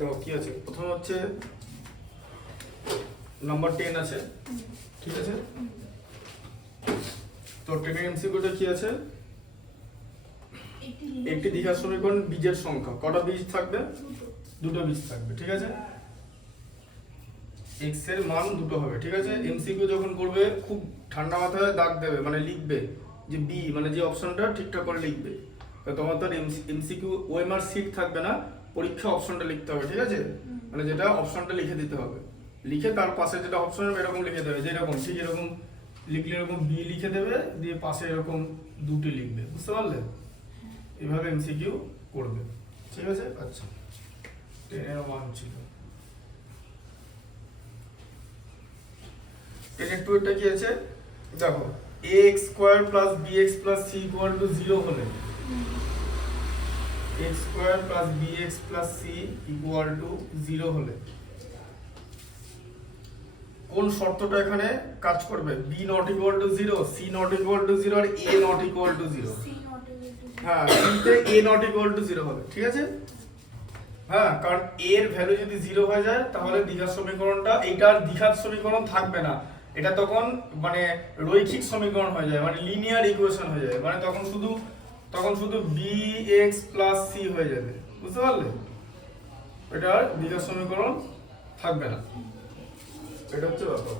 দেখো কি আছে, প্রথমে হচ্ছে নাম্বার 10 আছে, ঠিক আছে। তো 10 এর এমসিকিউটা কি আছে, একটি দ্বিঘাত সমীকরণ বীজের সংখ্যা, কটা বীজ থাকবে? দুটো বীজ থাকবে, ঠিক আছে। x এর মান দুটো হবে, ঠিক আছে। এমসিকিউ যখন করবে খুব ঠান্ডা মাথায় দাগ দেবে, মানে লিখবে যে বি মানে যে অপশনটা ঠিকঠাক করে লিখবে। তো তোমার তো এমসিকিউ ওএমআর সিট থাকবে না, পরীক্ষা অপশনটা লিখতে হবে, ঠিক আছে। মানে যেটা অপশনটা লিখে দিতে হবে, লিখে তার পাশে যেটা অপশন হবে এরকম লিখে দেবে, যেরকম ঠিক এরকম লিখলে এরকম বি লিখে দেবে, দিয়ে পাশে এরকম দুটি লিখবে, বুঝতে পারলে? এইভাবে এমসিকিউ করবে, ঠিক আছে। আচ্ছা 10 এর 1 ছিল। 10 এর 2 এটা কি আছে দেখো, ax square plus bx plus c equal to 0 হলে x square plus bx plus c equal to 0 হলে কোন শর্তটা এখানে কাজ করবে? b not equal to 0, c not equal to 0 আর a নট ইকুয়াল টু 0। হ্যাঁ, c তে a নট ইকুয়াল টু 0 হবে, ঠিক আছে। হ্যাঁ, কারণ a এর ভ্যালু যদি 0 হয়ে যায় তাহলে দ্বিঘাত সমীকরণটা, এইটার দ্বিঘাত সমীকরণ থাকবে না, এটা তখন মানে রৈখিক সমীকরণ হয়ে যায়, মানে লিনিয়ার ইকুয়েশন হয়ে যায়, মানে তখন শুধু bx c হয়ে যাবে, বুঝতে পারলে? এটার দ্বিঘাত সমীকরণ থাকবে না, এটা হচ্ছে ব্যাপার।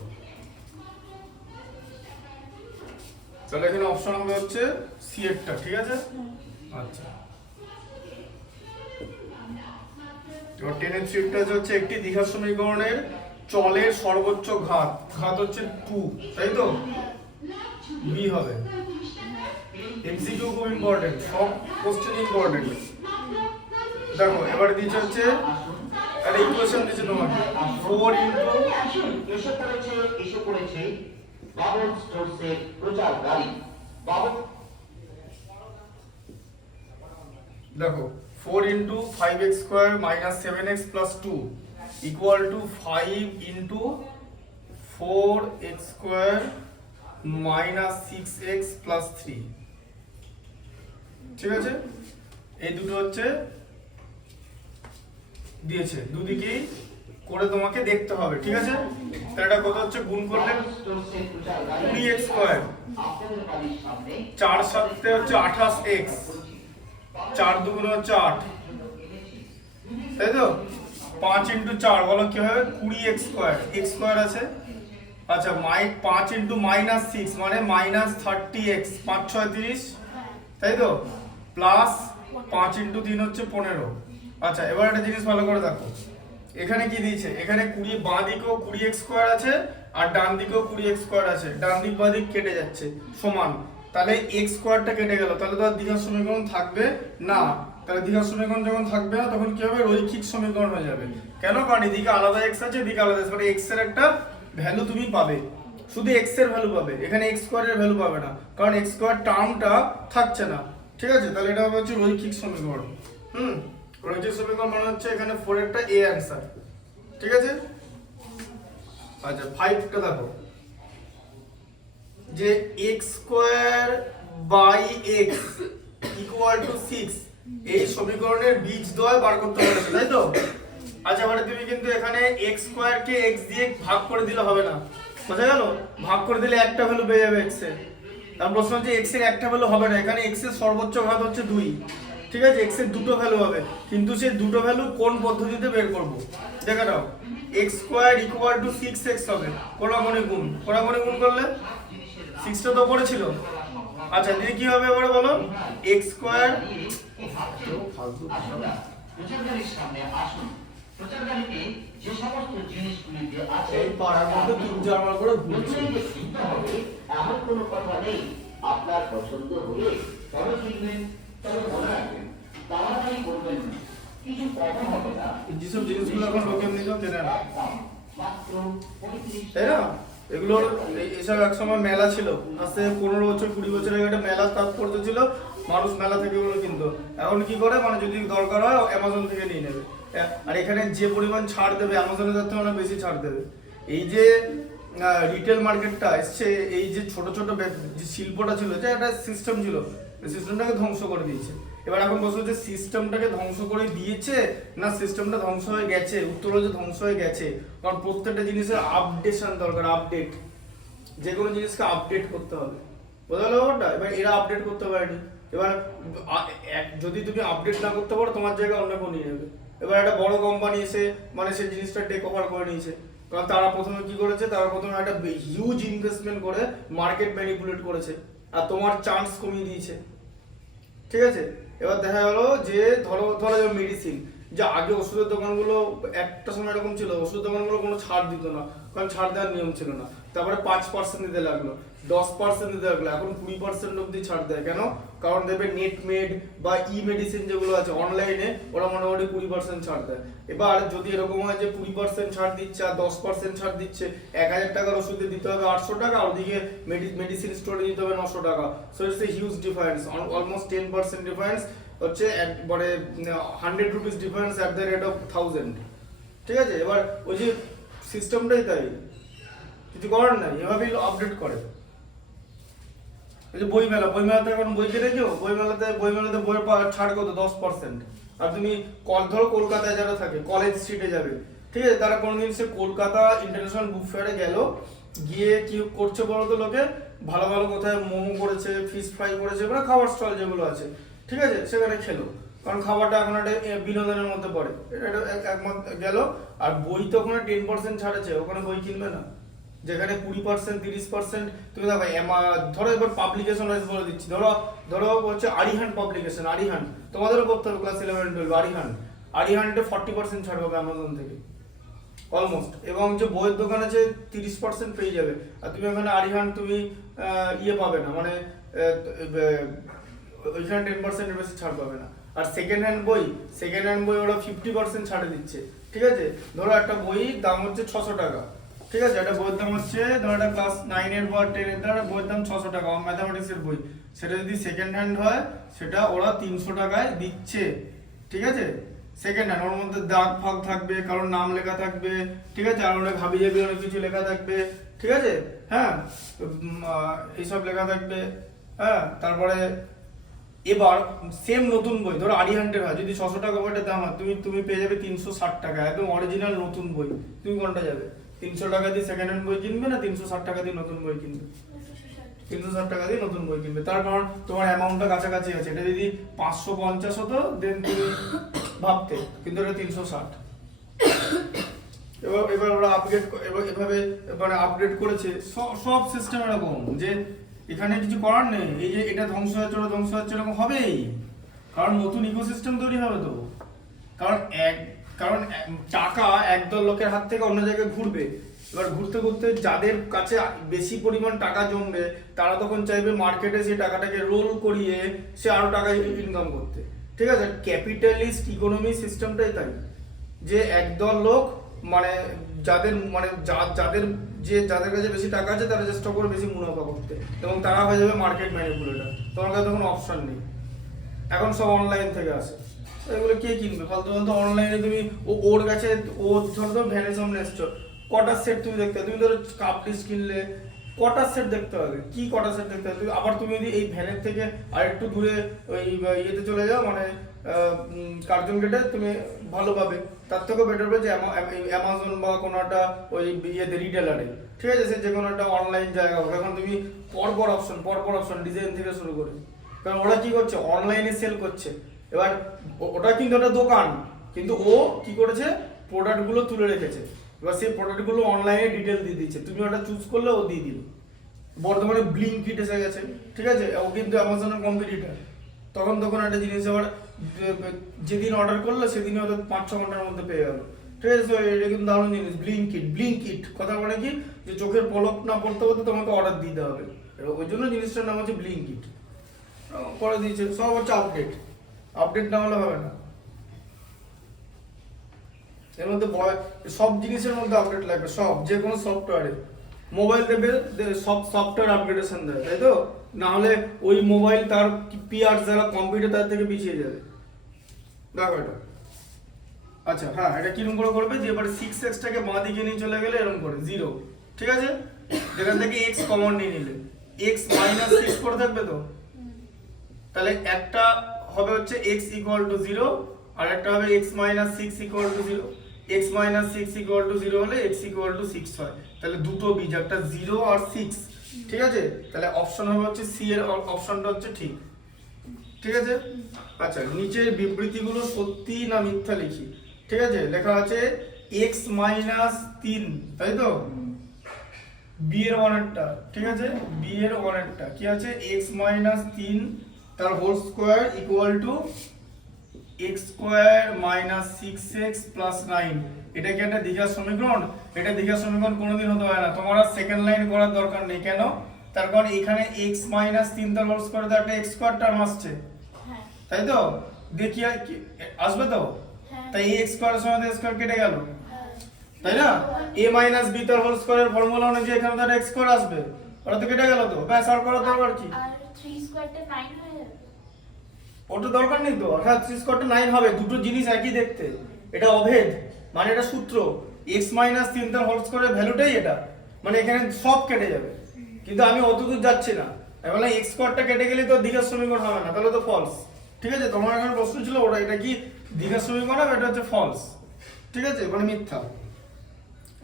তাহলে এখানে অপশন হবে হচ্ছে সি এরটা, ঠিক আছে। আচ্ছা, এবার 10 এর 3 টা হচ্ছে একটি দ্বিঘাত সমীকরণের চলের সর্বোচ্চ ঘাত হচ্ছে 2, তাই তো? বি হবে। এমসিকিউ খুব ইম্পর্টেন্ট, সব কোশ্চেন ইম্পর্টেন্ট। দেখো এবার দিচ্ছে হচ্ছে একটা ইকুয়েশন দিচ্ছে তোমাকে 4 ইনটু এসে পড়েছে বাবল স্টোরসের প্রচার গাড়ি বাবল। দেখো 4 into 5x square minus 7x plus 2 equal to 5 into 4x square minus 6x plus 3, ঠিক আছে। এই দুটো হচ্ছে দিয়েছে, দুদিকেই করে তোমাকে দেখতে হবে, ঠিক আছে। তাহলে এটা কত হচ্ছে, গুণ করলে 20x স্কয়ার 4 সাথে হচ্ছে 28x, 4 দুগুণ হচ্ছে 8, তাই তো। 5 ইনটু 4 বলো কি হবে, 20x স্কয়ার, x স্কয়ার আছে। আচ্ছা 5 ইনটু মাইনাস 6 মানে মাইনাস 30x, 5 6 30, তাই তো। প্লাস 5 ইনটু 3 হচ্ছে 15। আচ্ছা এবার একটা জিনিস ভালো করে দেখো, এখানে কি দিয়েছে, এখানে 20 বাঁ দিকেও 20x স্কয়ার আছে আর ডান দিকেও 20x স্কয়ার আছে, ডান দিক বাঁ দিক কেটে যাচ্ছে সমান, তাহলে x স্কয়ারটা কেটে গেল, তাহলে তো আর দ্বিঘাত সমীকরণ থাকবে না। তাহলে দ্বিঘাত সমীকরণ যখন থাকবে না তখন কি হবে, রৈখিক সমীকরণ হয়ে যাবে। কেন? কারণ এদিকে আলাদা x আছে, এদিকে আলাদা x, মানে x এর একটা ভ্যালু তুমি পাবে, শুধু x এর ভ্যালু পাবে, এখানে x স্কয়ারের ভ্যালু পাবে না, কারণ x স্কয়ার টার্মটা থাকছে না, ঠিক আছে। তাহলে এটা হবে হচ্ছে রৈখিক সমীকরণ। রৈখিক সমীকরণ মানে হচ্ছে এখানে 4 এরটা a অ্যানসার, ঠিক আছে। আচ্ছা 5 টা দেখো, যে x square by x equal to 6, এই সমীকরণের বীজদ্বয় বার করতে হবে, তাই তো। আচ্ছা মানে তুমি কিন্তু এখানে x স্কয়ার কে x দিয়ে ভাগ করে দিলে হবে না, বোঝা গেল? ভাগ করে দিলে একটা ভ্যালু পেয়ে যাবে x এর। তার প্রশ্ন হচ্ছে x এর একটা ভ্যালু হবে না, এখানে x এর সর্বোচ্চ ঘাত হচ্ছে 2, ঠিক আছে। x এর দুটো ভ্যালু হবে, কিন্তু সেই দুটো ভ্যালু কোন পদ্ধতিতে বের করব দেখে নাও। x square equal two 6x হবে, কোণাগুণি গুণ করলে 6 টা তো উপরে ছিল। আচ্ছা দিয়ে কি হবে এবারে বলো, x স্কয়ার যে সমস্ত জিনিসগুলি দিয়ে আছে এই পাড়ার মধ্যে 3-4 বার করে ঘুরছে, এমন কোনো কথা নেই। আপনার পছন্দ হলে তবে কিনবেন, তবে মনে রাখবেন তাড়াতাড়ি করবেন না, কিছু কথা হবে না। যেসব জিনিসগুলো এখন লোকে এমনি সব জেনে না, তাই না? এগুলোর এইসব একসময় মেলা ছিল, আজকে 15 বছর 20 বছর আগে একটা মেলার তাৎপর্য ছিল, মানুষ মেলা থেকে এগুলো কিনতো। এখন কি করে, মানে যদি দরকার হয় অ্যামাজন থেকে নিয়ে নেবে, আর এখানে যে পরিমাণ ছাড় দেবে অ্যামাজনে তার থেকে অনেক বেশি ছাড় দেবে। এই যে রিটেল মার্কেটটা এসছে, এই যে ছোট ছোট যে শিল্পটা ছিল, যে একটা সিস্টেম ছিল, সিস্টেমটাকে ধ্বংস করে দিয়েছে। এবার এখন বলছো যে সিস্টেমটাকে ধ্বংস করে দিয়েছে না সিস্টেমটা ধ্বংস হয়ে গেছে, উত্তর হচ্ছে ধ্বংস হয়ে গেছে। কারণ প্রত্যেকটা জিনিসের আপডেশন দরকার, আপডেট, যে কোনো জিনিসকে আপডেট করতে হবে, বোঝা গেল ব্যাপারটা? এবার এরা আপডেট করতে পারেনি। এবার যদি তুমি আপডেট না করতে পারো, তোমার জায়গায় অন্য কেউ নিয়ে নেবে। এবার একটা বড় কোম্পানি এসে মানে সেই জিনিসটা টেক ওভার করে নিয়েছে। কারণ তারা প্রথমে কি করেছে, তারা প্রথমে একটা হিউজ ইনভেস্টমেন্ট করে মার্কেট ম্যানিপুলেট করেছে আর তোমার চান্স কমিয়ে দিয়েছে, ঠিক আছে? এবার দেখা গেলো যে ধরো ধরো মেডিসিন, যে আগে ওষুধের দোকানগুলো একটা সময় এরকম ছিল, ওষুধের দোকানগুলো কোনো ছাড় দিত না, কারণ ছাড় দেওয়ার নিয়ম ছিল না। তারপরে 5% দিতে লাগলো, 10% দিতে লাগলো, এখন 20% অব্দি ছাড় দেয়। কেন? কারণ দেখবে নেটমেড বা ই মেডিসিন যেগুলো আছে অনলাইনে, ওরা মোটামুটি 20% ছাড় দেয়। এবার যদি এরকম হয় যে 20% ছাড় দিচ্ছে আর 10% ছাড় দিচ্ছে, 1000 টাকার ওষুধে দিতে হবে 800 টাকা, আর ওদিকে মেডিসিন স্টোরে দিতে হবে 900 টাকা। So it's a huge difference, almost 10% difference হচ্ছে, একবারে 100 rupees difference at the rate of 1000, ঠিক আছে? এবার ওই যে সিস্টেমটাই তাই, কিছু করার নাই, এভাবেই আপডেট করে। এই যে বইমেলাতে এখন বই কিনেছো, বইমেলাতে বইয়ের ছাড় কত? 10%। আর তুমি ধরো কলকাতায় যারা থাকে, কলেজ স্ট্রিটে যাবে, ঠিক আছে? তারা কোনোদিন সে কলকাতা ইন্টারন্যাশনাল বুক ফেয়ারে গেল, গিয়ে কি করছে বলো তো, লোকে ভালো ভালো কোথায় মোমো করেছে, ফিশ ফ্রাই করেছে, মানে খাবার স্টল যেগুলো আছে, ঠিক আছে, সেখানে খেলো। কারণ খাবারটা এখন একটা বিনোদনের মধ্যে পড়ে, এটা একমত গেল। আর বই তো ওখানে 10% ছাড়েছে, ওখানে বই কিনবে না। যেখানে 20% 30% তুমি দেখো ধরো, এবার পাবলিকেশন ওয়াইজ বলে দিচ্ছি, ধরো হচ্ছে আরিহান পাবলিকেশন, আরিহান তোমাদেরও করতে হবে ক্লাস 11 12, আরিহানটে 40% ছাড় পাবে অ্যামাজন থেকে অলমোস্ট। এবং যে বইয়ের দোকান আছে 30% পেয়ে যাবে, আর তুমি ওখানে আরিহান তুমি ইয়ে পাবে না, মানে ওইখানে 10% বেশি ছাড় পাবে না। আর সেকেন্ড হ্যান্ড বই ওরা 50% ছাড়ে দিচ্ছে, ঠিক আছে? ধরো একটা বই দাম হচ্ছে 600 টাকা, ঠিক আছে? একটা বইয়ের দাম হচ্ছে, ধরো একটা ক্লাস 9 এর বা 10 এর বইয়ের দাম 600 টাকা, ম্যাথামেটিক্স এর বই, সেটা যদি সেকেন্ড হ্যান্ড হয় সেটা ওরা 300 টাকায় দিচ্ছে, ঠিক আছে? সেকেন্ড হ্যান্ড, ওর মধ্যে দাগ ফাগ থাকবে, কারণ নাম লেখা থাকবে, ঠিক আছে? আর অনেক হাবি জাবি অনেক কিছু লেখা থাকবে, ঠিক আছে? হ্যাঁ, এইসব লেখা থাকবে। হ্যাঁ, তারপরে এবার সেম নতুন বই ধরো আরিহান্টের হয়, যদি 600 টাকা বইটার দাম হয়, তুমি পেয়ে যাবে 360 টাকা, একদম অরিজিনাল নতুন বই। তুমি কোনটা যাবে? 300 টাকা দিয়ে সেকেন্ড হ্যান্ড বই কিনবে না 360 টাকা দিয়ে নতুন বই কিনবে? 360 টাকা দিয়ে নতুন বই কিনবে, তার কারণ তোমার অ্যামাউন্টটা কাছাকাছি আছে। এটা যদি 550 হতো দেন তুমি ভাবতে, কিন্তু এটা 360। এবার ওরা এভাবে মানে আপডেট করেছে, সব সিস্টেম এরকম যে এখানে কিছু করার নেই। এই যে এটা ধ্বংস হচ্ছে, ওটা ধ্বংস হচ্ছে, এরকম হবেই, কারণ নতুন ইকোসিস্টেম তৈরি হবে তো। কারণ টাকা একদল লোকের হাত থেকে অন্য জায়গায় ঘুরবে। এবার ঘুরতে ঘুরতে যাদের কাছে বেশি পরিমাণ টাকা জমবে, তারা তখন চাইবে মার্কেটে সেই টাকাটাকে রোল করিয়ে সে আরো টাকা ইনকাম করতে, ঠিক আছে? ক্যাপিটালিস্ট ইকোনমি সিস্টেমটাই তাই, যে একদল লোক মানে যাদের কাছে বেশি টাকা আছে, তারা চেষ্টা করে বেশি মুনাফা করতে, এবং তারা হয়ে যাবে মার্কেট ম্যানিপুলেটর। তোমার কাছে তখন অপশন নেই, এখন সব অনলাইন থেকে আসে। এগুলো কে কিনবে ফালতু? অনলাইনে তুমি ওর কাছে, ও ধরো তো ভ্যানের সামনে এসছো, কটার সেট তুমি দেখতে হবে, তুমি ধরো কাপ ডিশ কিনলে কটার সেট দেখতে হবে, কি কটার সেট দেখতে হবে। আবার তুমি যদি এই ভ্যানের থেকে আর একটু দূরে ওই ইয়েতে চলে যাও, মানে কার্জন গেটে, তুমি ভালো পাবে, তার থেকেও বেটার হবে যে অ্যামাজন বা কোনো একটা ওই ইয়েতে রিটেলারে, ঠিক আছে? সে যে কোনো একটা অনলাইন জায়গা হোক, এখন তুমি পরপর অপশন ডিজাইন থেকে শুরু করে, কারণ ওরা কি করছে, অনলাইনে সেল করছে। এবার ওটা কিন্তু একটা দোকান, কিন্তু ও কি করেছে, প্রোডাক্টগুলো তুলে রেখেছে। এবার সেই প্রোডাক্টগুলো অনলাইনে ডিটেল দিয়ে দিচ্ছে, তুমি ওটা চুজ করলে ও দিয়ে দিল। বর্তমানে ব্লিঙ্কিট এসে গেছে, ঠিক আছে? ও কিন্তু অ্যামাজনের কম্পিটিটর। তখন একটা জিনিস আবার যেদিন অর্ডার করলো সেদিনই হয়তো 5-6 ঘন্টার মধ্যে পেয়ে গেল, ঠিক আছে? এটা কিন্তু দারুণ জিনিস, ব্লিঙ্কিট কথা বলে কি, যে চোখের পলক না পড়তে পড়তে তোমাকে অর্ডার দিতে হবে, ওই জন্য জিনিসটার নাম হচ্ছে ব্লিঙ্কিট। করে দিয়েছে, সব হচ্ছে আপডেট না হলে হবে না। এর মধ্যে সব জিনিসের মধ্যে আপডেট লাগবে, সব, যে কোনো সফটওয়্যারে। মোবাইল দেবে, সব সফটওয়্যার আপগ্রেডেশন দেয়, তাই তো? না হলে ওই মোবাইল তার পিআর যারা কম্পিউটার তার থেকে পিছিয়ে যাবে। দেখো এটা, আচ্ছা হ্যাঁ, এটা কিরকম করে করবে, যে এবার 6x টাকে বাঁ দিকে নিয়ে চলে গেলে এরকম করে 0, ঠিক আছে, যেখান থেকে x কমন নিয়ে নিলে x মাইনাস 6 করে থাকবে তো, তাহলে একটা হবে হচ্ছে x ইকুয়াল টু 0 আর একটা হবে x minus 6 equal to 0। x minus 6 equal to 0 হলে x ইকুয়াল টু 6 হয়, তাহলে দুটো বীজ, একটা 0 আর 6, ঠিক আছে, তাহলে অপশন হবে হচ্ছে সি এর অপশনটা হচ্ছে ঠিক, ঠিক আছে। আচ্ছা, নিচের বিবৃতিগুলো সত্যি না মিথ্যা লিখি, ঠিক আছে। লেখা আছে x মাইনাস 3, তাই তো, b এর ওয়ানেরটা, ঠিক আছে, b এর ওয়ানেরটা কি আছে, x মাইনাস 3 তার whole square equal to x square minus 6x plus 9। এটা কি একটা দ্বিঘাত সমীকরণ? এটা দ্বিঘাত সমীকরণ কোনোদিন হতে পারে না, তোমার আর সেকেন্ড লাইন করার দরকার নেই। কেন? তার কারণ এখানে x মাইনাস 3 তার হোল স্কয়ার তো একটা x স্কয়ার টার্ম আসছে, তাই তো, দেখি আর কি আসবে তো, তাই এই x স্কয়ারের সঙ্গে x স্কয়ার কেটে গেল, তাই না। a মাইনাস b তার হোল স্কয়ারের ফর্মুলা অনুযায়ী এখানে তো x স্কয়ার আসবে, ওটা তো কেটে গেল তো, ব্যাস আর করার দরকার কি? আর 3 স্কয়ারটা 9 হয়ে যাবে, ওটা দরকার নেই তো, অর্থাৎ 3 স্কয়ারটা 9 হবে, দুটো জিনিস একই দেখতে, এটা অভেদ, মানে এটা সূত্র, x মাইনাস 3 তার হোল স্কয়ারের ভ্যালুটাই এটা, মানে এখানে সব কেটে যাবে, কিন্তু আমি অতদূর যাচ্ছি না, আমি বললাম x স্কয়ারটা কেটে গেলে তো দ্বিঘাত সমীকরণ হবে না, তাহলে তো ফলস, ঠিক আছে। তোমার এখানে প্রশ্ন ছিল ওটা, এটা কি দ্বিঘাত সমীকরণ হবে, এটা হচ্ছে ফলস, ঠিক আছে, মানে মিথ্যা।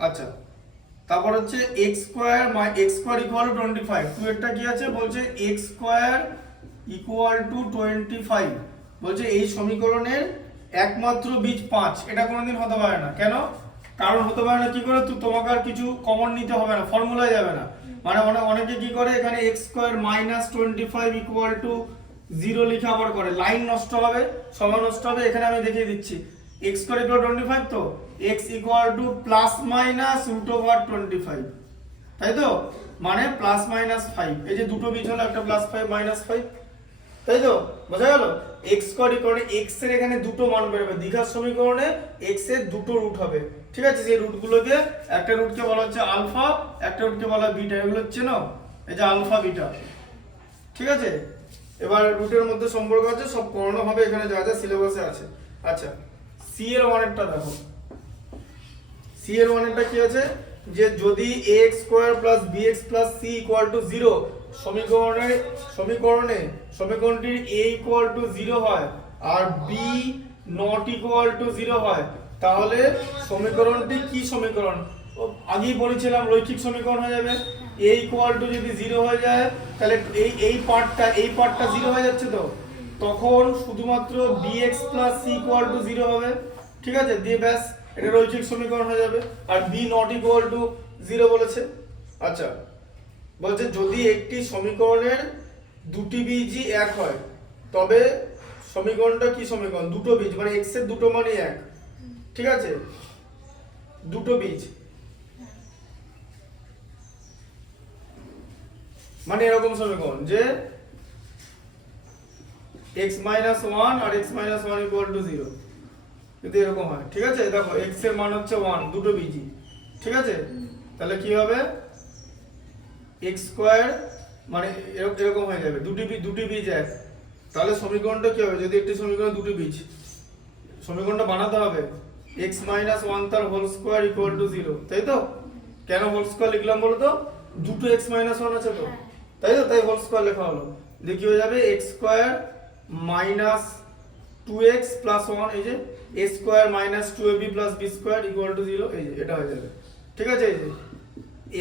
আচ্ছা, তারপর হচ্ছে x স্কয়ার ইকুয়াল টু 25, তো এটা কি আছে বলছে x স্কয়ার ইকুয়াল টু 25, বলছে এই সমীকরণের একমাত্র বীজ 5, এটা কোনোদিন হতে পারে না। কেন? কারণ হতে পারে না কি করে, তো তোমাকে আর কিছু কমন নিতে হবে না, ফর্মুলায় যাবে না, মানে অনেকে কি করে এখানে x square minus 25 equal to 0 লিখে আবার করে, লাইন নষ্ট হবে, সময় নষ্ট হবে। এখানে আমি দেখিয়ে দিচ্ছি x স্কয়ার ইকুয়াল 25, তো x equal to plus minus root over 25, তাই তো, মানে প্লাস মাইনাস 5, এই যে দুটো বীজ হলো, একটা প্লাস 5 মাইনাস 5, তাই তো, বোঝা গেল। x স্কয়ার ইকুয়াল x এর এখানে দুটো মান বেরোবে, দ্বিঘাত সমীকরণে x এর দুটো রুট হবে, ঠিক আছে। সেই রুটগুলোকে, একটা রুটকে বলা হচ্ছে আলফা, একটা রুটকে বলা বিটা, এগুলো হচ্ছে না, এই যে আলফা বিটা, ঠিক আছে। এবার রুটের মধ্যে সম্পর্ক আছে, সব করানো হবে এখানে যা যা সিলেবাসে আছে। আচ্ছা, c এর ওয়ানেরটা দেখো, c এর ওয়ানেরটা কি আছে, যে যদি ax square plus bx plus c equal to 0 সমীকরণটির a ইকুয়াল টু 0 হয় আর b নট ইকুয়াল টু 0 হয়, তাহলে সমীকরণটি কি সমীকরণ? আগেই বলেছিলাম রৈখিক সমীকরণ হয়ে যাবে। a ইকুয়াল টু যদি 0 হয়ে যায়, তাহলে এই পার্টটা 0 হয়ে যাচ্ছে, তো তখন শুধুমাত্র bx plus c equal to 0 হবে, ঠিক আছে, দিয়ে ব্যাস এটা রৈখিক সমীকরণ হয়ে যাবে, আর b নট ইকুয়াল টু 0 বলেছে। আচ্ছা, বলছে যদি একটি সমীকরণের দুটি বীজই এক হয়, তবে সমীকরণটা কি সমীকরণ? দুটো বীজ, মানে x এর দুটো মানই এক, ঠিক আছে, দুটো বীজ, মানে এরকম সমীকরণ যে x মাইনাস 1 আর x মাইনাস 1 ইকুয়াল টু 0, যদি এরকম হয়, ঠিক আছে। দেখো x এর মান হচ্ছে 1, দুটো বীজই, ঠিক আছে, তাহলে কি হবে, x স্কয়ার মানে এরকম হয়ে যাবে, দুটি বীজ এক, তাহলে সমীকরণটা কি হবে, যদি একটি সমীকরণ দুটি বীজ, সমীকরণটা বানাতে হবে x মাইনাস 1 তার হোল স্কয়ার ইকুয়াল টু 0, তাই তো। কেন হোল স্কয়ার লিখলাম বলো তো, দুটো x মাইনাস 1 আছে তো, তাই তো, তাই হোল স্কয়ার লেখা হলো। দেখি হয়ে যাবে x square minus 2x plus 1, এই যে a square minus 2ab plus b square equal to 0, এই যে এটা হয়ে যাবে, ঠিক আছে। এই যে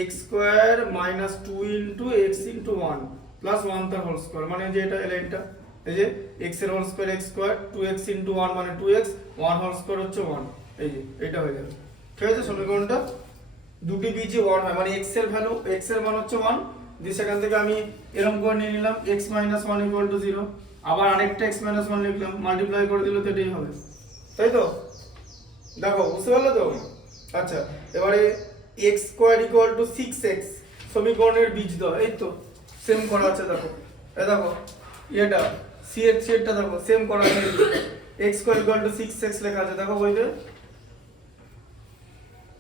x square minus 2 into x into 1 plus 1 তার হোল স্কয়ার, মানে যে এটা এটা, এই যে x এর whole square x square, 2x into 1 মানে 2x, 1 হোল স্কয়ার হচ্ছে 1, এই যে এটা হয়ে যাবে, ঠিক আছে। সমীকরণটা দুটি বীজই 1 হয়, মানে x এর ভ্যালু, x এর মান হচ্ছে 1, দিয়ে সেখান থেকে আমি এরকম করে নিয়ে নিলাম x মাইনাস 1 ইকুয়াল টু 0, আবার আরেকটা x মাইনাস 1 লিখলাম, মাল্টিপ্লাই করে দিলে তো এটাই হবে, তাই তো। দেখো বুঝতে পারলে তো। আচ্ছা, এবারে x square equal two 6x সমীকরণের বীজদ্বয়, এই তো সেম করা আছে, দেখো এই দেখো এটা c এর সেটটা দেখো সেম করা আছে, x square equal two 6x লেখা আছে, দেখো বইতে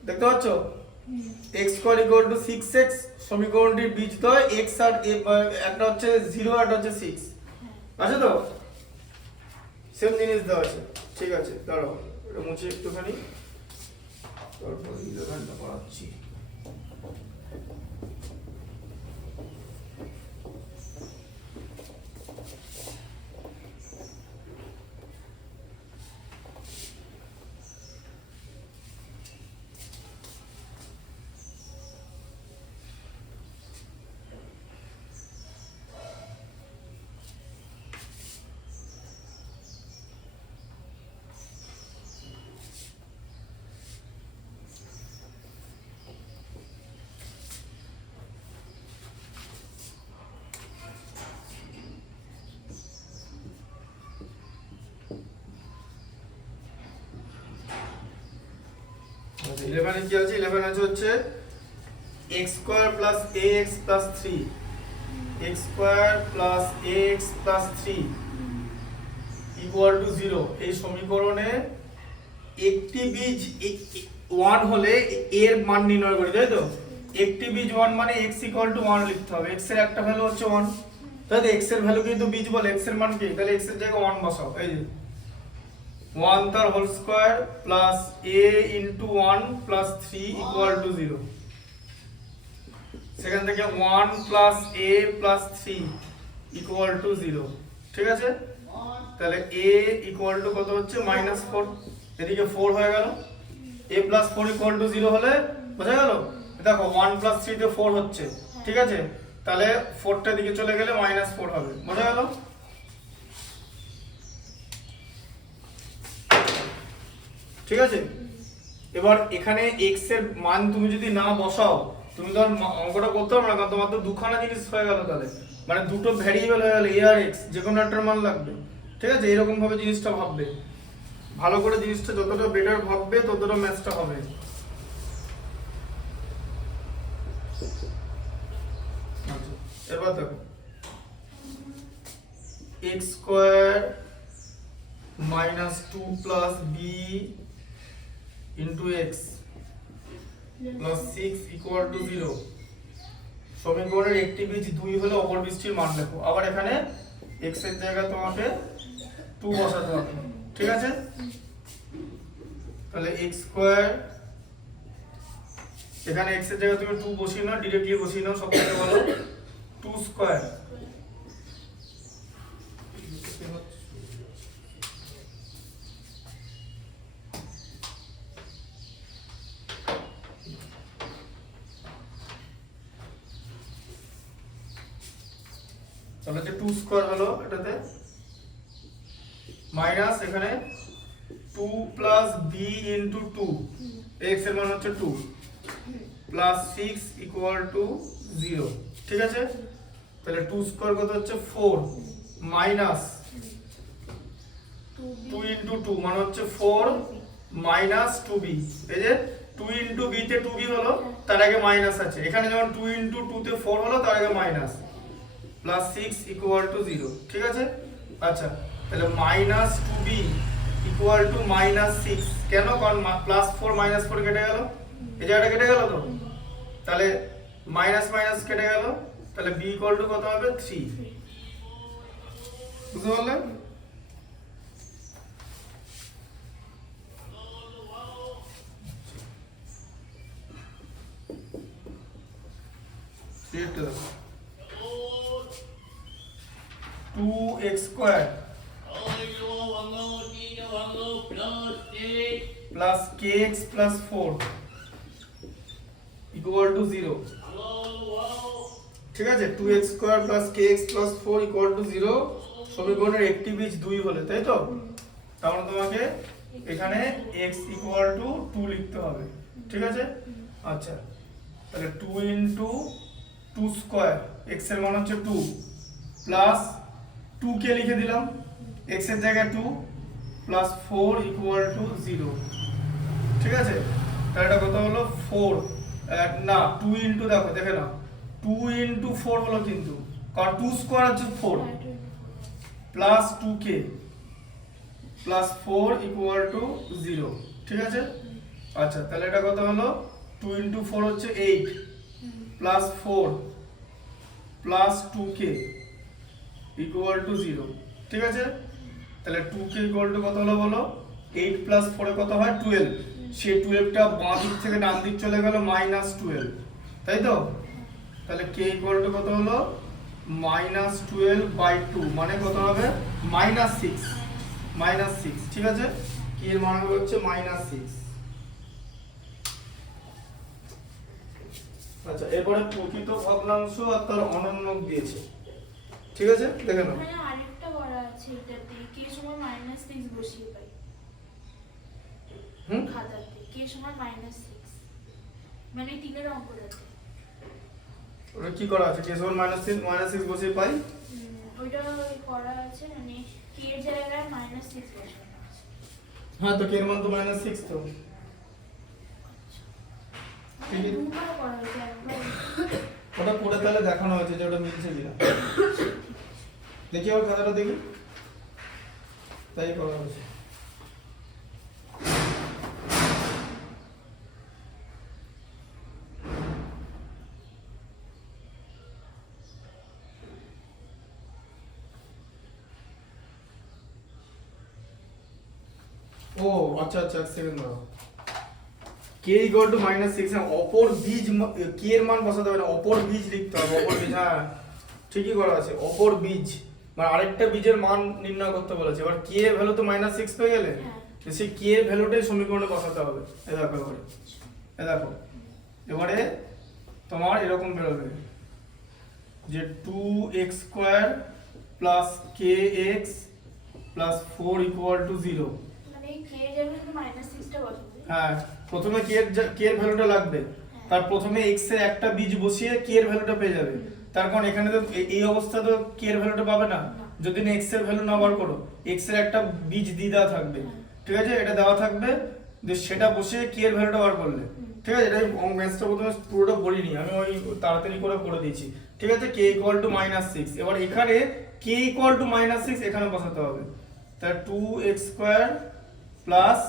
দেখতে পাচ্ছ, x square equal two 6x সমীকরণটির বীজদ্বয়, x আর একটা হচ্ছে 0 আর একটা হচ্ছে 6 আছে তো, সেম জিনিস দেওয়া আছে, ঠিক আছে। দাঁড়াও এটা মুছে একটুখানি, তারপর ইলেভেনটা পড়াচ্ছি। 11 কি আছে? 11 আছে হচ্ছে x square plus ax plus 3 x square plus ax plus 3 equal to 0। এই সমীকরণে একটি বীজ 1 হলে এর মান নির্ণয় করি, তাই তো? একটি বীজ 1 মানে x ইকুয়াল টু 1 লিখতে হবে। x এর একটা ভ্যালু হচ্ছে 1, তাই তো? x এর ভ্যালু কিন্তু বীজ বলে, x এর মান কি? তাহলে x এর জায়গায় 1 বসাও। এই যে 1 তার whole square plus a into 1 plus 3 equal to 0। সেখান থেকে 1 plus a plus 3 equal to 0। ঠিক আছে? তাহলে a ইকুয়াল টু কত হচ্ছে? -4। এদিকে 4 হয়ে গেল। a প্লাস 4 ইকুয়াল টু 0 হলে বোঝা গেল? দেখো 1 প্লাস 3 তে 4 হচ্ছে, ঠিক আছে? তাহলে 4 টা দিকে চলে গেলে -4 হবে। বোঝা গেল? ঠিক আছে? এবার এখানে x এর মান তুমি যদি না বসাও, তুমি তো আর অঙ্কটা করতে পারবে না, কারণ তোমার তো দুখানা জিনিস হয়ে গেল। তাহলে মানে দুটো ভ্যারিয়েবল হয়ে গেল, a আর x, যে কোনো একটার মান লাগবে। ঠিক আছে? এরকম ভাবে জিনিসটা ভাববে, ভালো করে জিনিসটা যতটা বেটার ভাববে ততটা ম্যাথটা হবে। আচ্ছা, এবার দেখো x square -2 plus b into x plus 6 equal to 0। সমীকরণের একটি বীজ 2 হলে অপর বীজটির মান লেখো। আবার এখানে x এর জায়গায় তোমাকে 2 বসাতে হবে। ঠিক আছে? তাহলে x স্কয়ার, এখানে x এর জায়গায় তুমি 2 বসিয়ে নাও, डायरेक्टली বসিয়ে নাও। সব থেকে বলো 2 স্কয়ার। তাহলে যে 2 স্কয়ার হলো, এটাতে মাইনাস এখানে 2 প্লাস b ইনটু 2, x এর মান হচ্ছে 2 প্লাস 6 ইকুয়াল টু 0। ঠিক আছে? তাহলে 2 স্কয়ার কত হচ্ছে? 4 মাইনাস 2 ইনটু 2 মানে হচ্ছে 4 মাইনাস 2b। এই যে 2 ইনটু b তে 2b হলো, তার আগে মাইনাস আছে। এখানে যেমন 2 ইনটু 2 তে 4 হলো, তার আগে মাইনাস, প্লাস 6 ইকুয়াল টু 0। ঠিক আছে? আচ্ছা, তাহলে মাইনাস 2b ইকুয়াল টু -6। কেন? কারণ প্লাস 4 -4 কেটে গেল, এই জায়গাটা কেটে গেল তো। তাহলে মাইনাস মাইনাস কেটে গেল, তাহলে b ইকুয়াল টু কত হবে? 3। বুঝতে পারলেন? এটা 2x square plus kx plus 4 equal to 0। ঠিক আছে? 2x square plus kx plus 4 equal to 0 সমীকরণের একটি বীজ 2 হলে, তাই তো? তাহলে তোমাকে এখানে x ইকুয়াল টু 2 লিখতে হবে। ঠিক আছে? আচ্ছা, তাহলে 2 ইনটু 2 স্কয়ার, x এর মান হচ্ছে 2 প্লাস 2 কে লিখে দিলাম, x এর জায়গায় 2 প্লাস 4 ইকুয়াল টু 0। ঠিক আছে? তাহলে এটা কত হলো? 4 না 2 ইনটু, দেখো দেখে নাও, 2 ইনটু 4 হলো কিন্তু, কারণ 2 স্কয়ার হচ্ছে 4 plus 2k plus 4 equal to 0। ঠিক আছে? আচ্ছা, তাহলে এটা কত হলো? 2 ইনটু 4 হচ্ছে 8 plus 4 plus 2k equal to 0। ঠিক আছে? তাহলে 2k ইকুয়াল টু কত হলো বলো? 8 প্লাস 4 এ কত হয়? 12। সেই 12টা বাঁ দিক থেকে ডান দিক চলে গেল -12। তাই তো? তাহলে k ইকুয়াল টু কত হলো -12/2 মানে কত হবে -6 -6 ঠিক আছে k এর মান হবে হচ্ছে -6। আচ্ছা এরপরে প্রকৃত ভগ্নাংশ আর তার অনন্যক দিয়েছে ঠিক আছে দেখে নাও। এখানে আরেকটা করা আছে এটাতে k সমান -6 বসিয়ে পাই খাতাতে k সমান -6 মানে তিনের অঙ্কটাতে ওটা কি করা আছে k সমান -6 বসিয়ে পাই ওইটা করা আছে মানে k এর জায়গায় -6 বসানো আছে। হ্যাঁ তো k এর মান তো -6 তো মানে দুবার করা হয়েছে একবার ওটা করে তাহলে দেখানো হয়েছে যে ওটা মিলছে কিনা দেখি আমার খাতাটা দেখি তাই করা হয়েছে। ও আচ্ছা আচ্ছা এক সেকেন্ড দাঁড়াও k ইকুয়াল টু -6 অপর বীজ k এর মান বসাতে হবে না অপর বীজ লিখতে হবে অপর বীজ হ্যাঁ ঠিকই করা আছে অপর বীজ মানে আরেকটা বীজের মান নির্ণয় করতে বলেছে এবার k এর ভ্যালু তো -6 পেয়ে গেলে তো সেই k এর ভ্যালুটাই সমীকরণে বসাতে হবে এই দেখো এবারে তোমার এরকম বেরোবে যে 2x² + kx + 4 = 0 মানে k এর জায়গায় শুধু -6টা বসাবো হ্যাঁ প্রথমে k এর ভ্যালুটা লাগবে তার প্রথমে x এর একটা বীজ বসিয়ে k এর ভ্যালুটা পেয়ে যাবে তার কারণ এখানে তো এই অবস্থা তো k এর ভ্যালুটা পাবে না যদি না x এর ভ্যালু না বার করো x এর একটা বীজ দিয়ে দেওয়া থাকবে ঠিক আছে এটা দেওয়া থাকবে যে সেটা বসিয়ে k এর ভ্যালুটা বার করলে ঠিক আছে এটা ম্যাথসটা প্রথমে পুরোটা পড়িনি আমি ওই তাড়াতাড়ি করে দিয়েছি ঠিক আছে k = -6 এবার এখানে k = -6 এখানে বসাতে হবে তাহলে 2x² প্লাস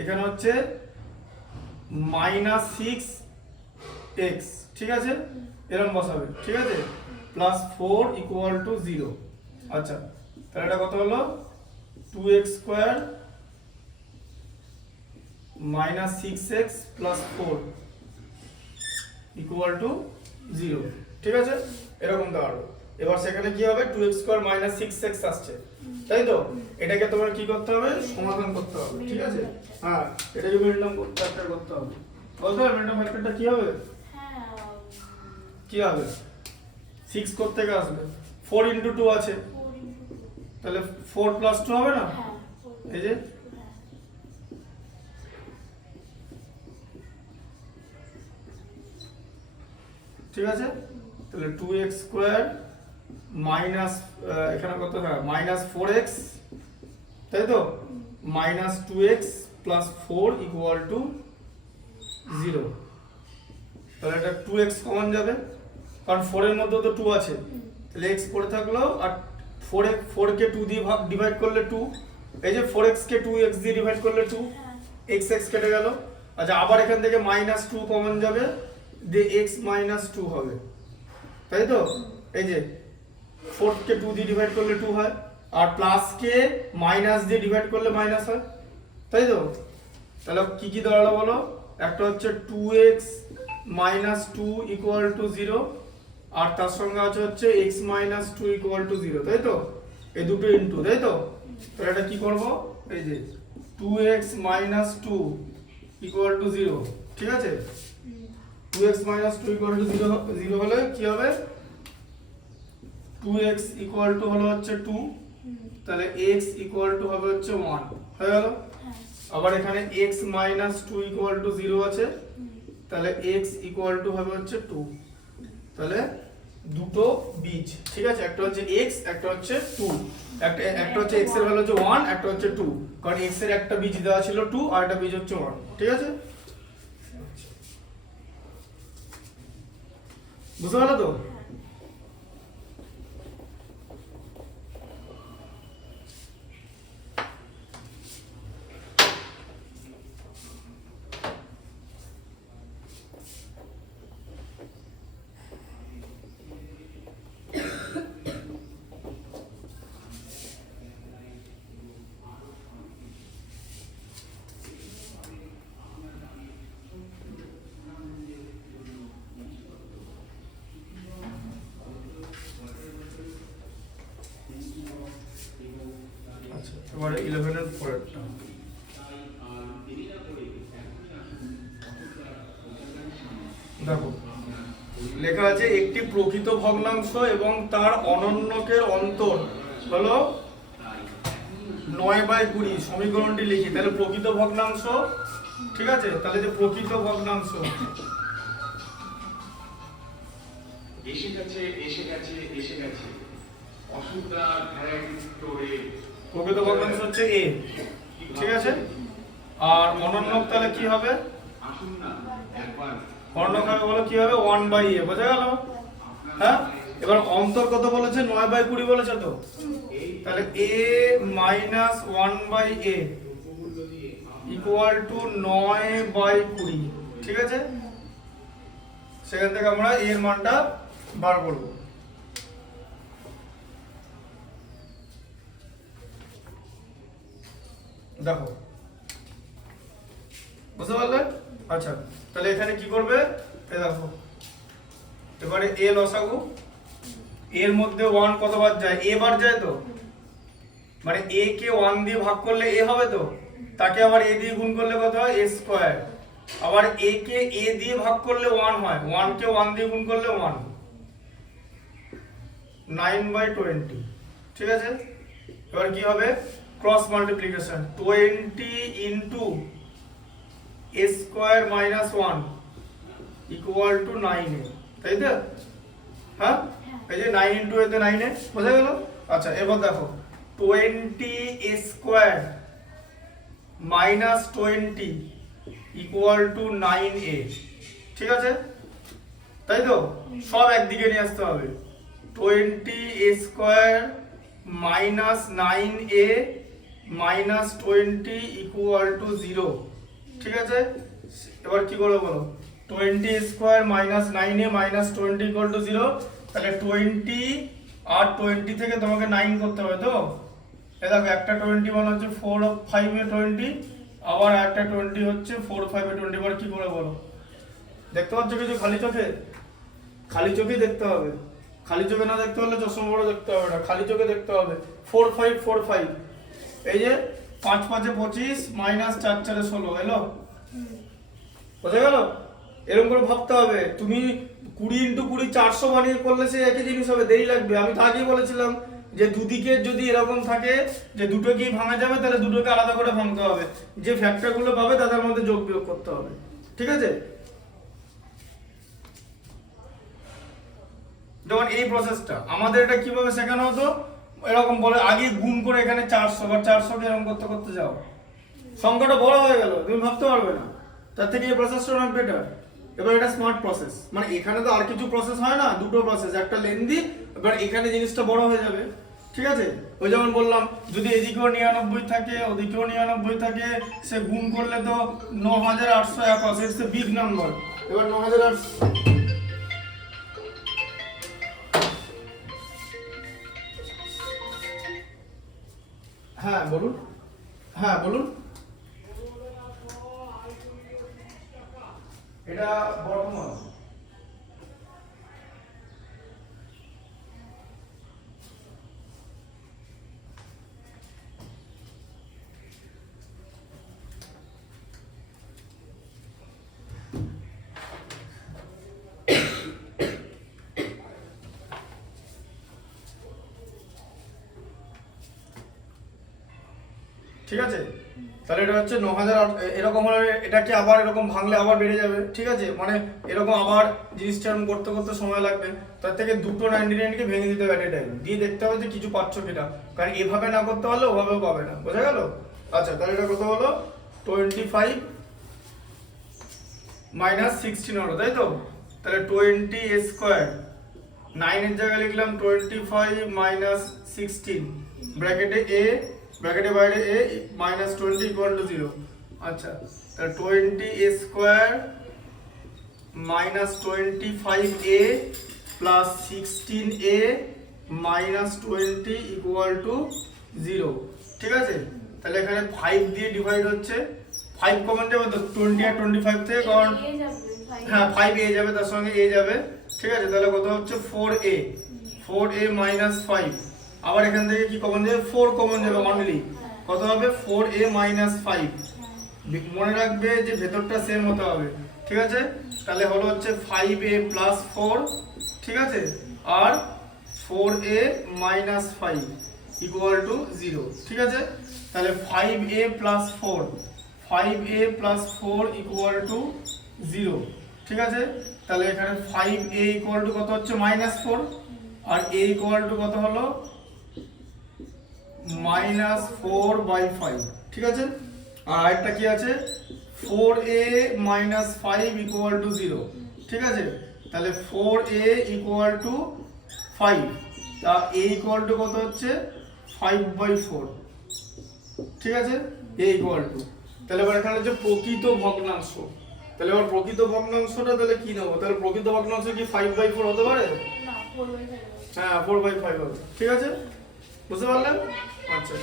এখানে হচ্ছে -6x ঠিক আছে এরকম বসাবে ঠিক আছে +4 = 0 আচ্ছা তাহলে এটা কত হলো 2x² -6x + 4 = 0 ঠিক আছে এরকম দাঁড়ালো এবার সেখানে কি হবে 2x² -6x আসছে তাই তো এটাকে তোমার কি করতে হবে সমাধান করতে হবে ঠিক আছে হ্যাঁ এটাকে মিডটার্ম ফ্যাক্টর করতে হবে বলতে হবে মিডটার্ম ফ্যাক্টরটা কি হবে হ্যাঁ কি হবে 6 কোথা থেকে আসবে 4 * 2 আছে 4 * 2 তাহলে 4 + 2 হবে না হ্যাঁ এই যে ঠিক আছে তাহলে 2x² মাইনাস এখানে কত হয় -4x তাই তো -2x + 4 = 0 তাহলে এটা 2x কমন যাবে কারণ 4 এর মধ্যে তো 2 আছে তাহলে x পড়ে থাকলো আর 4 কে 2 দিয়ে ডিভাইড করলে 2 এই যে 4x কে 2x দিয়ে ডিভাইড করলে 2 x কেটে গেল আচ্ছা আবার এখান থেকে -2 কমন যাবে দিয়ে x - 2 হবে তাই তো এই যে 4 কে 2 দিয়ে ডিভাইড করলে 2 হয় আর প্লাস কে মাইনাস দিয়ে ডিভাইড করলে মাইনাস হয় তাই তো তাহলে কি কি দাঁড়ালো বলো একটা হচ্ছে 2x - 2 = 0 আর তার সঙ্গে আছে হচ্ছে x - 2 = 0 তাই তো এই দুটো ইনটু তাই তো তাহলে এটা কি করব এই যে 2x - 2 = 0 ঠিক আছে 2x - 2 = 0 হলে কি হবে 2x = হলো হচ্ছে 2 তাহলে x = হবে হচ্ছে 1 হয়ে গেল আবার এখানে x - 2 = 0 আছে তাহলে x = হবে হচ্ছে 2 তাহলে দুটো বীজ ঠিক আছে একটা হচ্ছে x একটা হচ্ছে 2 একটা হচ্ছে x এর ভ্যালু হচ্ছে 1 একটা হচ্ছে 2 কারণ x এর একটা বীজ দেওয়া ছিল 2 আর একটা বীজ হচ্ছে 1 ঠিক আছে বুঝতে পারলে তো আচ্ছা এবারে 11 এর পরেরটা দেখো লেখা আছে একটি প্রকৃত ভগ্নাংশ এবং তার অনন্যকের অন্তর হলো 9/20 সমীকরণটি লিখি তাহলে প্রকৃত ভগ্নাংশ ঠিক আছে তাহলে যে প্রকৃত ভগ্নাংশ এসে গেছে এসে গেছে এসে গেছে অসুবিধা ভ্যারাইটি স্টোরে প্রকৃত ভগ্নাংশ হচ্ছে a ঠিক আছে আর অনন্যক তাহলে কি হবে আসুন না একবার অনন্যক হবে বলো কি হবে 1/a বোঝা গেল হ্যাঁ এবার অন্তর কত বলেছে 9/20 বলেছে তো তাহলে a minus 1/a equal to 9/20 ঠিক আছে সেখান থেকে আমরা a এর মানটা বার করব দেখো বুঝতে পারলে আচ্ছা তাহলে এখানে কি করবে এই দেখো এবারে a লসাগু এর মধ্যে 1 কতবার যায় a বার যায় তো মানে a কে 1 দিয়ে ভাগ করলে a হবে তো তাকে আবার a দিয়ে গুণ করলে কত হয় a স্কয়ার আবার a কে a দিয়ে ভাগ করলে 1 হয় 1 কে 1 দিয়ে গুণ করলে 1 9/20 ঠিক আছে এবার কি হবে cross multiplication 20 into a square minus 1 equal two 9a তাই তো হ্যাঁ এই যে 9 ইনটু এতে 9a বোঝা গেল আচ্ছা এবার দেখো 20 a square minus 20 equal to 9a ঠিক আছে তাই তো সব একদিকে নিয়ে আসতে হবে 20 a square minus 9a minus 20 equal to 0 ঠিক আছে এবার কি করবো বলো 20 square minus 9a minus 20 equal to 0 তাহলে 20 আর 20 থেকে তোমাকে 9 করতে হবে তো এই দেখো একটা 20 মানে হচ্ছে 4 of 5 এ 20 আবার একটা 20 হচ্ছে 4 5 এ 20 এবার কি করে বলো দেখতে পাচ্ছ কিছু খালি চোখে দেখতে হবে খালি চোখে না দেখতে হলে চশমা বড় দেখতে হবে না খালি চোখে দেখতে হবে 4 5 4 5 এই যে 5 5 এ 25 মাইনাস 4 4 এ 16 এলো বুঝে গেল এরকম করে ভাবতে হবে তুমি 20 ইনটু 20 400 বানিয়ে করলে সে একই জিনিস হবে দেরি লাগবে আমি তো আগেই বলেছিলাম যে দুদিকে যদি এরকম থাকে যে দুটোকেই ভাঙা যাবে তাহলে দুটোকে আলাদা করে ভাঙতে হবে যে ফ্যাক্টরগুলো পাবে তাদের মধ্যে যোগ বিয়োগ করতে হবে ঠিক আছে যেমন এই প্রসেসটা আমাদের এটা কিভাবে শেখানো হতো এরকম বলে আগে গুণ করে এখানে 400 বা 400 কে এরকম করতে করতে যাও সংখ্যাটা বড় হয়ে গেল তুমি ভাবতে পারবে না তার থেকে এই প্রসেসটা অনেক বেটার এবার এটা স্মার্ট প্রসেস মানে এখানে তো আর কিছু প্রসেস হয় না দুটো প্রসেস একটা লেন্দি এবার এখানে জিনিসটা বড় হয়ে যাবে ঠিক আছে ওই যেমন বললাম যদি এদিকেও 99 থাকে ওদিকেও 99 থাকে সে গুণ করলে তো 9881 ইটস এ বিগ নাম্বার এবার 9800 হ্যাঁ বলুন এটা বর্তমান ঠিক আছে তাহলে এটা হচ্ছে 9000 এরকম হলে এটাকে আবার এরকম ভাঙলে আবার বেড়ে যাবে ঠিক আছে মানে এরকম আবার জিনিসটা এরকম করতে করতে সময় লাগবে তার থেকে দুটো 99 কে ভেঙে দিতে হবে এট এ টাইম দিয়ে দেখতে হবে যে কিছু পাচ্ছ কিনা কারণ এভাবে না করতে পারলে ওভাবেও পাবে না বোঝা গেল আচ্ছা তাহলে এটা কত হলো 25 মাইনাস 16 হলো তাই তো তাহলে 20 স্কয়ার 9 এর জায়গায় লিখলাম 25 মাইনাস 16 ব্র্যাকেটে a ব্র্যাকেটের বাইরে a minus 20 equal to 0 আচ্ছা তাহলে 20 a square minus 25a plus 16a minus 20 equal to 0 ঠিক আছে তাহলে এখানে 5 দিয়ে ডিভাইড হচ্ছে 5 কমন যাবে তো 20 আর 25 থেকে কারণ হ্যাঁ 5 a যাবে তার সঙ্গে a যাবে ঠিক আছে তাহলে কত হচ্ছে 4a minus 5 আবার এখান থেকে কি কমন যাবে 4 কমন যাবে অনলি কত হবে 4a মাইনাস 5 মনে রাখবে যে ভেতরটা সেম হতে হবে ঠিক আছে তাহলে হলো হচ্ছে 5a প্লাস 4 ঠিক আছে আর 4a মাইনাস 5 ইকুয়াল টু 0 ঠিক আছে তাহলে 5a plus 4 5a plus 4 equal to 0 ঠিক আছে তাহলে এখানে 5a ইকুয়াল টু কত হচ্ছে মাইনাস 4 আর a ইকুয়াল টু কত হলো মাইনাস 4/5 ঠিক আছে আর আরেকটা কি আছে 4a মাইনাস 5 ইকুয়াল টু 0 ঠিক আছে তাহলে 4a ইকুয়াল টু 5 তা a ইকুয়াল টু কত হচ্ছে 5/4 ঠিক আছে a ইকুয়াল টু তাহলে এবার এখানে যে প্রকৃত ভগ্নাংশ তাহলে এবার প্রকৃত ভগ্নাংশটা তাহলে কি নেব তাহলে প্রকৃত ভগ্নাংশ কি 5/4 হতে পারে না 4/5 হ্যাঁ 4/5 হবে ঠিক আছে বুঝতে পারলেন আচ্ছা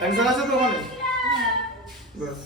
অ্যানসার আছে তো ওখানে বাস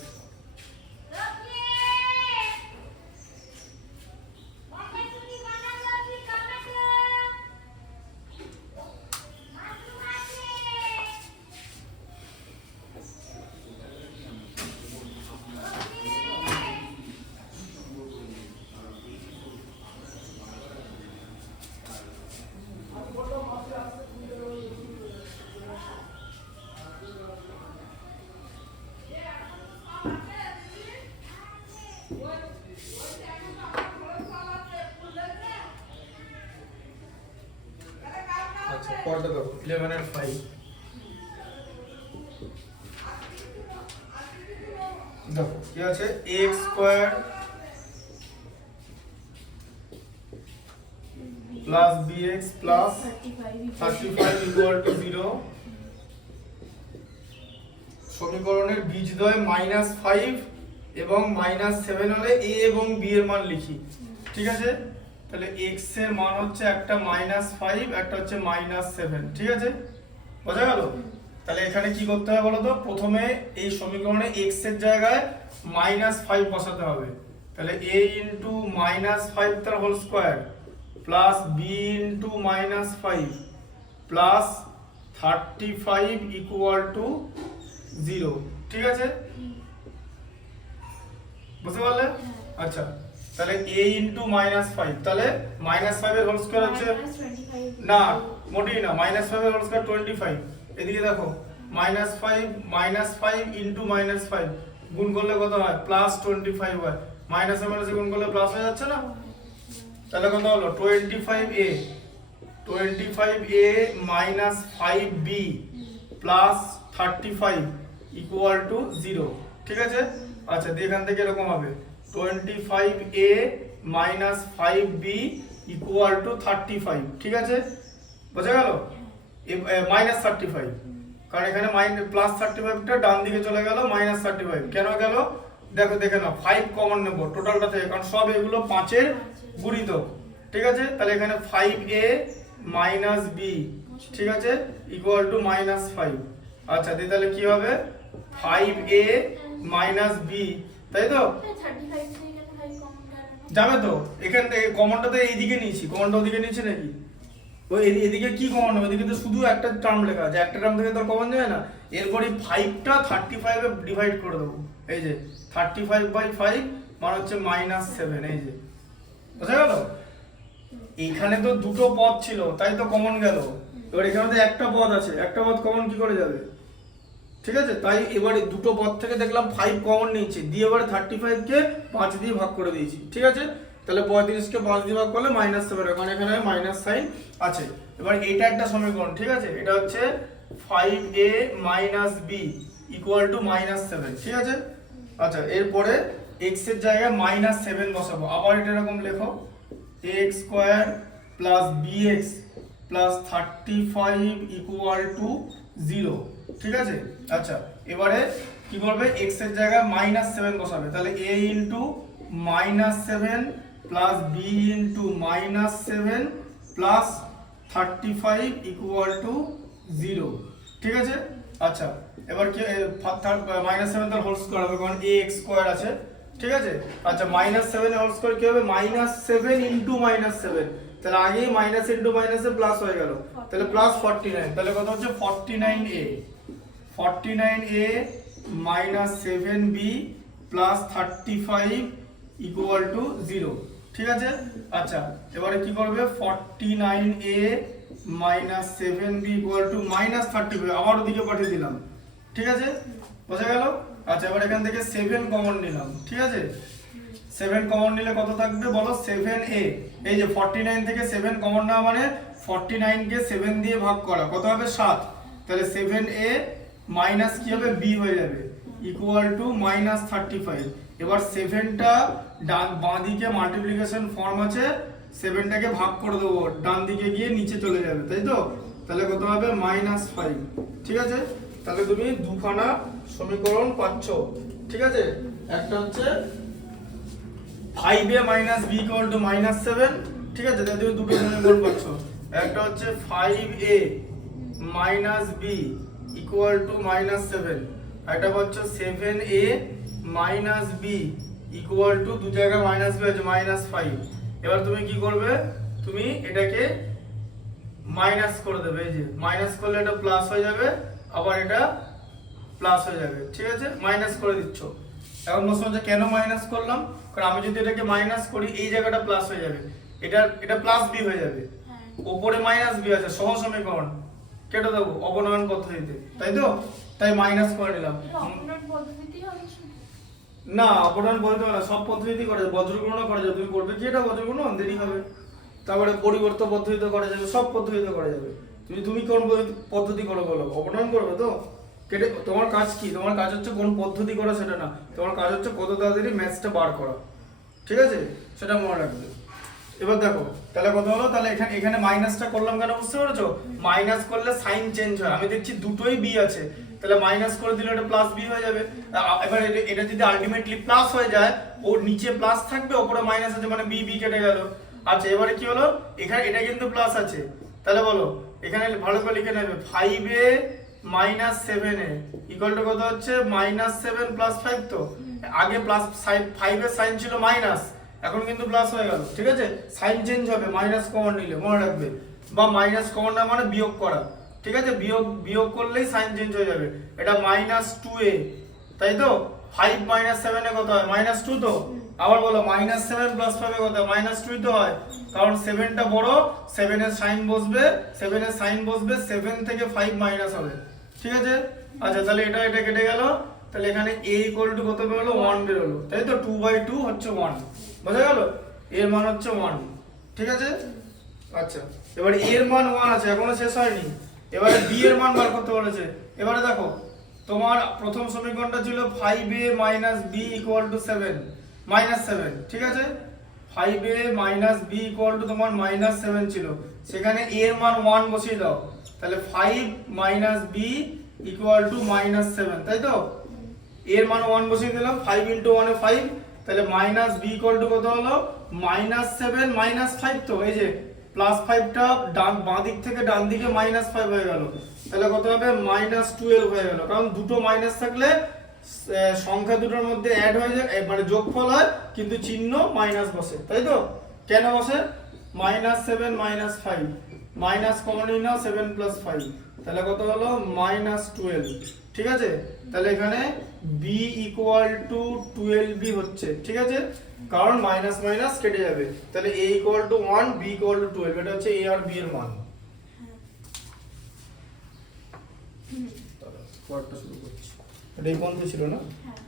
আচ্ছা পরেরটা দেখো 11 আর 5 দেখো কি আছে x square plus bx plus 35 equal to 0 সমীকরণের বীজদ্বয় -5 এবং -7 হলে a এবং b এর মান লিখি ঠিক আছে তাহলে x এর মান হচ্ছে একটা -5 একটা হচ্ছে -7 ঠিক আছে বোঝা গেল তাহলে এখানে কি করতে হবে বলো তো প্রথমে এই সমীকরণে x এর জায়গায় -5 বসাতে হবে তাহলে a ইনটু -5 তার whole square plus b into -5 plus 35 equal to 0 ঠিক আছে বুঝতে পারলে আচ্ছা তাহলে a ইনটু -5 তাহলে -5 এর হোল স্কয়ার হচ্ছে না মোটেই না -5 এর হোল স্কয়ার 25 এদিকে দেখো -5 ইনটু -5 গুণ করলে কত হয় প্লাস 25 হয় মাইনাস এর মাইনাসে গুণ করলে প্লাস হয়ে যাচ্ছে না তাহলে কত হলো 25a 25a minus 5b plus 35 equal to 0 ঠিক আছে আচ্ছা এখান থেকে এরকম হবে 25a minus 5b equal to 35 ঠিক আছে বোঝা গেল মাইনাস 35 কারণ এখানে প্লাস 35 টা ডান দিকে চলে গেল মাইনাস 35 কেন গেল দেখো দেখে নাও 5 কমন নেব টোটালটা থেকে কারণ সব এগুলো 5 এর গুণিতক ঠিক আছে তাহলে এখানে 5a মাইনাস b ঠিক আছে ইকুয়াল টু -5 আচ্ছা তাহলে কি হবে 5a মাইনাস b তাই তো 35 থেকে 5 কমন গেল যাবে তো এখান থেকে কমনটা তো এইদিকে নিয়েছি কমনটা ওদিকে নিয়েছি নাকি ওই এদিকে কি কমন হবে এদিকে তো শুধু একটা টার্ম লেখা আছে একটা টার্ম থেকে তো কমন যাবে না এরপরে 5টা 35 এ ডিভাইড করে দেবো এই যে 35/5 মানে হচ্ছে -7 এই যে বুঝা গেল এইখানে তো দুটো পদ ছিল তাই তো কমন গেল এবার এখানে তো একটা পদ আছে একটা পদ কমন কি করে যাবে ঠিক আছে তাই এবারে দুটো পদ থেকে দেখলাম 5 কমন নিয়েছি দিয়ে এবারে 35 কে 5 দিয়ে ভাগ করে দিয়েছি ঠিক আছে তাহলে 35 কে 5 দিয়ে ভাগ করলে -7 কারণ এখানে মাইনাস সাইন আছে এবার এটা একটা সমীকরণ ঠিক আছে এটা হচ্ছে 5a b ইকুয়াল টু -7 ঠিক আছে আচ্ছা এরপরে x এর জায়গায় -7 বসাবো আবার এটা এরকম লেখো x square plus bx plus 35 equal to 0 ঠিক আছে আচ্ছা এবারে কি করবে x এর জায়গায় -7 বসাবে তাহলে a into -7 plus b into -7 plus 35 equal to 0 ঠিক আছে আচ্ছা এবার কি -7 তার হোল স্কয়ার হবে কারণ ax স্কয়ার আছে ঠিক আছে আচ্ছা -7 এর হোল স্কয়ার কি হবে -7 ইনটু -7 তাহলে আগেই মাইনাস ইন্টু মাইনাসে প্লাস হয়ে গেল, তাহলে প্লাস 49, তাহলে কত হচ্ছে 49a, 49a minus 7b plus 35 equal to 0, ঠিক আছে। আচ্ছা এবারে কি করবে, 49a minus 7b equal to minus 35, আবার ওদিকে পাঠিয়ে দিলাম, ঠিক আছে, বোঝা গেল। আচ্ছা এবার এখান থেকে 7 কমন নিলাম, ঠিক আছে, 7 কমন নিলে কত থাকবে বলো, 7a, এই যে 49 থেকে 7 কমন নেওয়া মানে 49 কে 7 দিয়ে ভাগ করা, কত হবে 7, তাহলে 7a মাইনাস কি হবে b হয়ে যাবে ইকুয়াল টু মাইনাস 35। এবার 7টা ডান বাঁ দিকে মাল্টিপ্লিকেশন ফর্ম আছে, 7টাকে ভাগ করে দেবো, ডান দিকে গিয়ে নিচে চলে যাবে, তাই তো, তাহলে কত হবে -5, ঠিক আছে। তাহলে তুমি দুখানা সমীকরণ পাচ্ছ, ঠিক আছে। একটা হচ্ছে 5a minus b equal to -7, ঠিক আছে, তাহলে তুমি দুটো সমীকরণ পাচ্ছ। একটা হচ্ছে 5a minus b equal to -7, একটা হচ্ছে 7a minus b equal to, দু জায়গায় মাইনাস b আছে -5। এবার তুমি কি করবে, তুমি এটাকে মাইনাস করে দেবে, এই যে মাইনাস করলে এটা প্লাস হয়ে যাবে, আবার এটা প্লাস হয়ে যাবে, ঠিক আছে, মাইনাস করে দিচ্ছ। এখন প্রশ্ন হচ্ছে কেন মাইনাস করলাম, কারণ আমি যদি এটাকে মাইনাস করি এই জায়গাটা প্লাস হয়ে যাবে, এটা প্লাস বি হয়ে যাবে, উপরে মাইনাস বি আছে, সহজ সমীকরণ কেটে দেবো অবনয়ন পদ্ধতিতে, তাই তো, তাই মাইনাস করে নিলাম। অপনয়ন পদ্ধতি হচ্ছে না, অপনয়ন পদ্ধতি না, সব পদ্ধতি করা যাবে, বজ্রগুণও করা যাবে, তুমি করবে কি এটা বজ্রগুণন, দেরি হবে, তারপরে পরিবর্তন পদ্ধতিতে করা যাবে, সব পদ্ধতিতে করা যাবে। তুমি কোন পদ্ধতি করো বলো, অপনয়ন করবে তো, কেটে, তোমার কাজ কি, তোমার কাজ হচ্ছে কোন পদ্ধতি করা সেটা না, তোমার কাজ হচ্ছে কত তাড়াতাড়ি ম্যাথসটা বার করা, ঠিক আছে, সেটা মনে রাখবে। এবার দেখো তাহলে কত হলো, তাহলে এখানে মাইনাসটা করলাম কেন বুঝতে পেরেছো, মাইনাস করলে সাইন চেঞ্জ হয়, আমি দেখছি দুটোই বি আছে, তাহলে মাইনাস করে দিলে এটা প্লাস বি হয়ে যাবে। এবার এটা যদি আলটিমেটলি প্লাস হয়ে যায়, ওর নিচে প্লাস থাকবে, ওপরে মাইনাস আছে, মানে বি কেটে গেল। আচ্ছা এবারে কি হলো, এখানে এটা কিন্তু প্লাস আছে, তাহলে বলো এখানে ভালো করে লিখে নেবে, 5a minus 7a equal to কত হচ্ছে -7 প্লাস 5, তো আগে প্লাস 5 এর সাইন ছিল মাইনাস, এখন কিন্তু প্লাস হয়ে গেল, ঠিক আছে, সাইন চেঞ্জ হবে, মাইনাস কমন নিলে মনে রাখবে, বা মাইনাস কমন না মানে বিয়োগ করা, ঠিক আছে, বিয়োগ করলেই সাইন চেঞ্জ হয়ে যাবে। এটা -2a, তাই তো, 5 - 7 এ কত হয় -2, তো আবার বলো -7 + 5 এ কত হয় -2 তো হয়, কারণ 7টা বড়, 7 এর সাইন বসবে, 7 থেকে 5 মাইনাস হবে, ঠিক আছে। আচ্ছা তাহলে এটা কেটে গেল, তাহলে এখানে a = কত বেরোলো 1 বেরোলো, তাই তো, 2/2 হচ্ছে 1, বোঝা গেল, এর মান হচ্ছে 1, ঠিক আছে। আচ্ছা এবারে এর মান 1 আছে, এখনো শেষ হয়নি, এবারে b এর মান বার করতে বলেছে। এবারে দেখো তোমার প্রথম সমীকরণটা ছিল 5a - b = 7, ঠিক আছে, 5a - b = তোমার -7 ছিল, সেখানে a এর মান 1 বসিয়ে দাও, তাহলে 5 - b = -7, তাই তো, a এর মান 1 বসিয়ে দিলাম, 5 × 1 = 5, তাহলে -b = কত হলো -7 - 5, তো এই যে +5টা বাঁ দিক থেকে ডান দিকে -5 হয়ে গেল, তাহলে কত হবে -12 হয়ে গেল, কারণ দুটো মাইনাস থাকলে সংখ্যা দুটোর মধ্যে অ্যাড হয়ে যায়, মানে যোগফল হয়, কিন্তু চিহ্ন মাইনাস বসে, তাই তো, কেন বসে, -7 - 5 মাইনাস কমন নিয়ে নাও, 7 + 5, তাহলে কত হলো -12, ঠিক আছে। তাহলে এখানে b = 12b হচ্ছে, ঠিক আছে, কারণ মাইনাস মাইনাস কেটে যাবে, তাহলে a = 1 b = 12, এটা হচ্ছে a আর b এর মান। পরেরটা শুরু করছি, এটা এই পর্যন্ত ছিল না। হ্যাঁ।